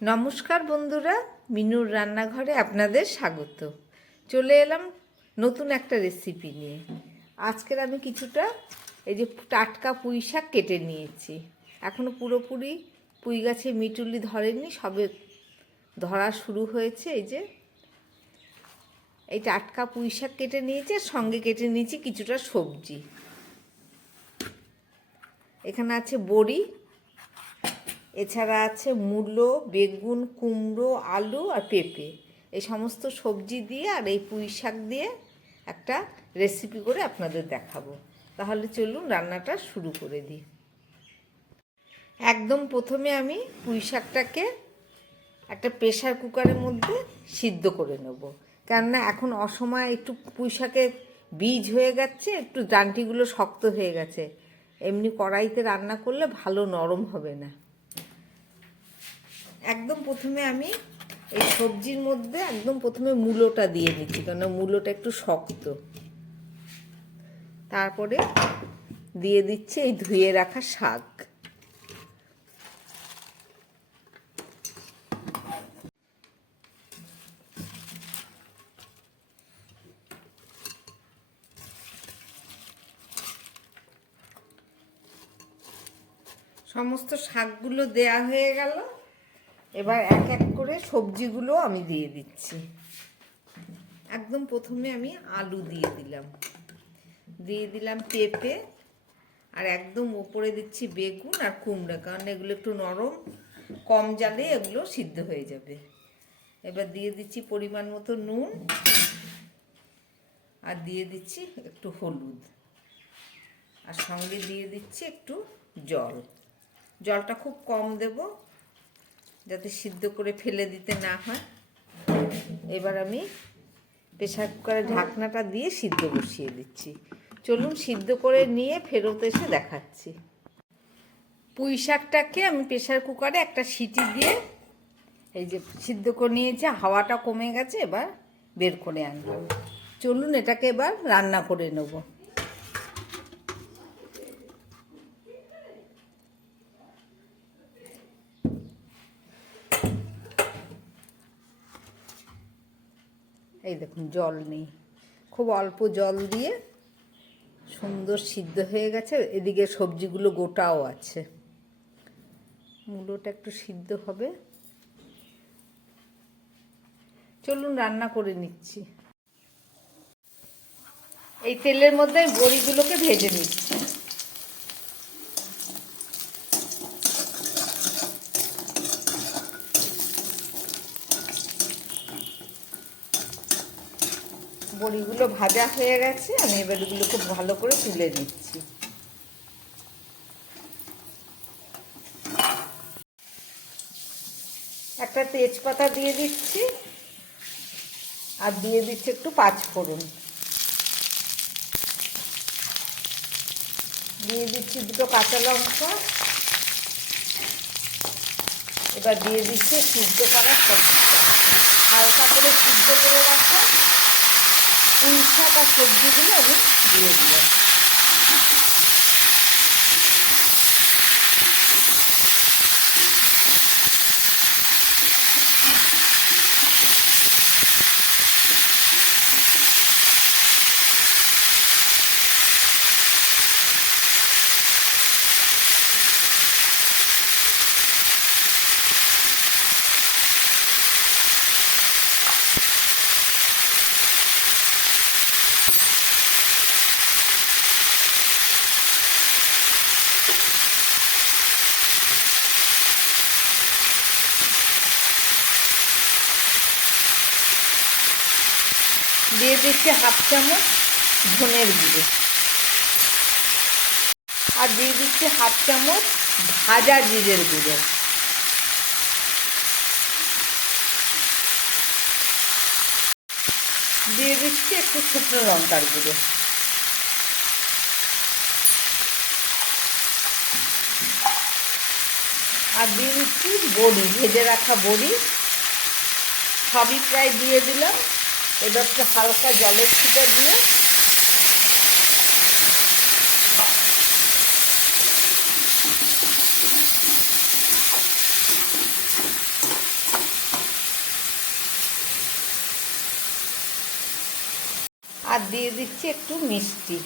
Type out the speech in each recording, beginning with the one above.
নমস্কার বন্ধুরা, মিনুর রান্নাঘরে আপনাদের স্বাগত। চলে এলাম নতুন একটা রেসিপি নিয়ে। আজকের আমি কিছুটা এই যে টাটকা পুঁই শাক কেটে নিয়েছি। এখনও পুরোপুরি পুঁই গাছে মিটুলি ধরেনি, সবে ধরা শুরু হয়েছে এই যে। এই টাটকা পুঁই শাক কেটে নিয়েছি আর সঙ্গে কেটে নিয়েছি কিছুটা সবজি। এখানে আছে বড়ি এছাড়া আছে মূলো, বেগুন, কুমড়ো, আলু আর পেঁপে। এই সমস্ত সবজি দিয়ে আর এই পুঁই শাক দিয়ে একটা রেসিপি করে আপনাদের দেখাবো। তাহলে চলুন রান্নাটা শুরু করে দিই। একদম প্রথমে আমি পুঁই শাকটাকে একটা প্রেশার কুকারের মধ্যে সিদ্ধ করে নেব। কেননা এখন অসময় একটু পুঁই শাকের বীজ হয়ে গেছে, একটু ডান্টিগুলো শক্ত হয়ে গেছে। এমনি কড়াইতে রান্না করলে ভালো নরম হবে না। একদম প্রথমে আমি এই সবজির মধ্যে একদম প্রথমে মূলোটা দিয়ে দিচ্ছি কেন মূলোটা একটু শক্ত। তারপরে দিয়ে দিচ্ছে এই ধুয়ে রাখা শাক। সমস্ত শাকগুলো দেয়া হয়ে গেল। এবার এক এক করে সবজিগুলো আমি দিয়ে দিচ্ছি। একদম প্রথমে আমি আলু দিয়ে দিলাম। দিয়ে দিলাম পেঁপে আর একদম ওপরে দিচ্ছি বেগুন আর কুমড়া, কারণ এগুলো একটু নরম, কম জালে এগুলো সিদ্ধ হয়ে যাবে। এবার দিয়ে দিচ্ছি পরিমাণ মতো নুন আর দিয়ে দিচ্ছি একটু হলুদ। আর সঙ্গে দিয়ে দিচ্ছি একটু জল। জলটা খুব কম দেব যাতে সিদ্ধ করে ফেলে দিতে না হয়। এবার আমি প্রেশার কুকারে ঢাকনাটা দিয়ে সিদ্ধ বসিয়ে দিচ্ছি। চলুন সিদ্ধ করে নিয়ে ফেরত এসে দেখাচ্ছি। পুঁই শাকটাকে আমি প্রেশার কুকারে একটা সিটি দিয়ে এই যে সিদ্ধ করে নিয়েছি হাওয়াটা কমে গেছে, এবার বের করে আনলাম। চলুন এটাকে এবার রান্না করে নেব। এই দেখুন, জল নেই। খুব অল্প জল দিয়ে সুন্দর সিদ্ধ হয়ে গেছে। এদিকে সবজিগুলো গোটাও আছে। মূলোটা একটু সিদ্ধ হবে। চলুন, রান্না করে নিচ্ছি। এই তেলের মধ্যে বড়িগুলোকে ভেজে নিচ্ছি। বড়িগুলো ভাজা হয়ে গেছে, আমি এবার এগুলো খুব ভালো করে তুলে নিচ্ছি। একটা তেজপাতা দিয়ে দিচ্ছি, আর দিয়ে দিচ্ছি একটু পাঁচ ফোড়ন। দিয়ে দিচ্ছি দুটো কাঁচা লঙ্কা। এবার দিয়ে দিচ্ছি সিদ্ধ করা সবজিটা। হালকা করে সিদ্ধ করে রাখা। পুঁই শাক আর সবজিগুলো আমি দিয়ে। দিলাম দিয়ে দিচ্ছি হাফ চামচ ধনের গুঁড়ো। আর দিয়ে দিচ্ছি হাফ চামচ ভাজা জিরের গুঁড়ো। দিয়ে দিচ্ছি একটু শুকনো লঙ্কার গুঁড়ো। আর দিয়ে দিচ্ছি বড়ি, ভেজে রাখা বড়ি। সবই প্রায় দিয়ে দিলাম। এবার একটু হালকা জলের ছিটা দিয়ে আর দিয়ে দিচ্ছি একটু মিষ্টি।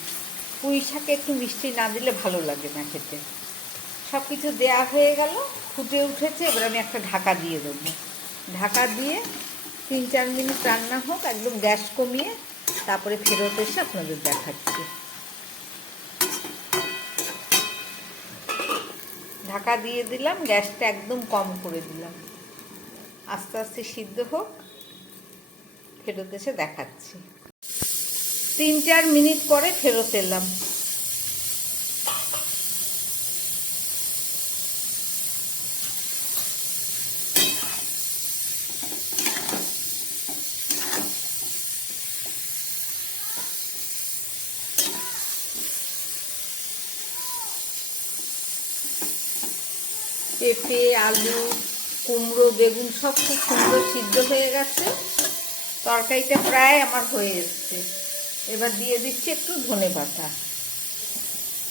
পুঁই শাকে একটু মিষ্টি না দিলে ভালো লাগে না খেতে। সব কিছু দেওয়া হয়ে গেল, ফুটে উঠেছে, এবার আমি একটা ঢাকা দিয়ে দেবো। ঢাকা দিয়ে তিন চার মিনিট রান্না হোক, একদম গ্যাস কমিয়ে তারপরে ফেরত এসে আপনাদের দেখাচ্ছি। ঢাকা দিয়ে দিলাম, গ্যাসটা একদম কম করে দিলাম। আস্তে আস্তে সিদ্ধ হোক, ফেরত এসে দেখাচ্ছি। তিন চার মিনিট পরে ফেরত এলাম। পেঁপে, আলু, কুমড়ো, বেগুন সব খুব সুন্দর সিদ্ধ হয়ে গেছে। তরকারিটা প্রায় আমার হয়ে এসছে। এবার দিয়ে দিচ্ছি একটু ধনে পাতা।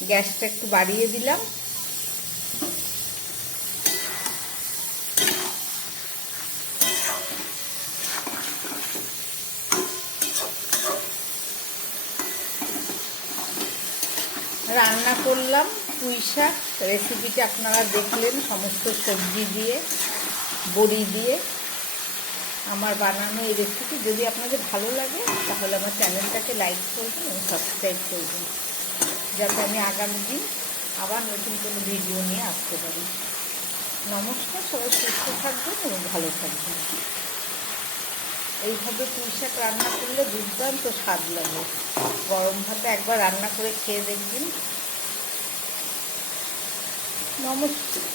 গ্যাসটা একটু বাড়িয়ে দিলাম। রান্না করলাম। পুঁই শাক রেসিপিটা আপনারা দেখলেন, সমস্ত সবজি দিয়ে, বড়ি দিয়ে। আমার বানানো এই রেসিপি যদি আপনাদের ভালো লাগে, তাহলে আমার চ্যানেলটাকে লাইক করবেন এবং সাবস্ক্রাইব করবেন, যাতে আমি আগামী দিন আবার নতুন কোনো ভিডিও নিয়ে আসতে পারি। নমস্কার, সবাই সুস্থ থাকবেন এবং ভালো থাকবেন। এইভাবে পুঁই শাক রান্না করলে দুর্দান্ত স্বাদ লাগে। গরম ভাতে একবার রান্না করে খেয়ে দেখবেন নমস্কার।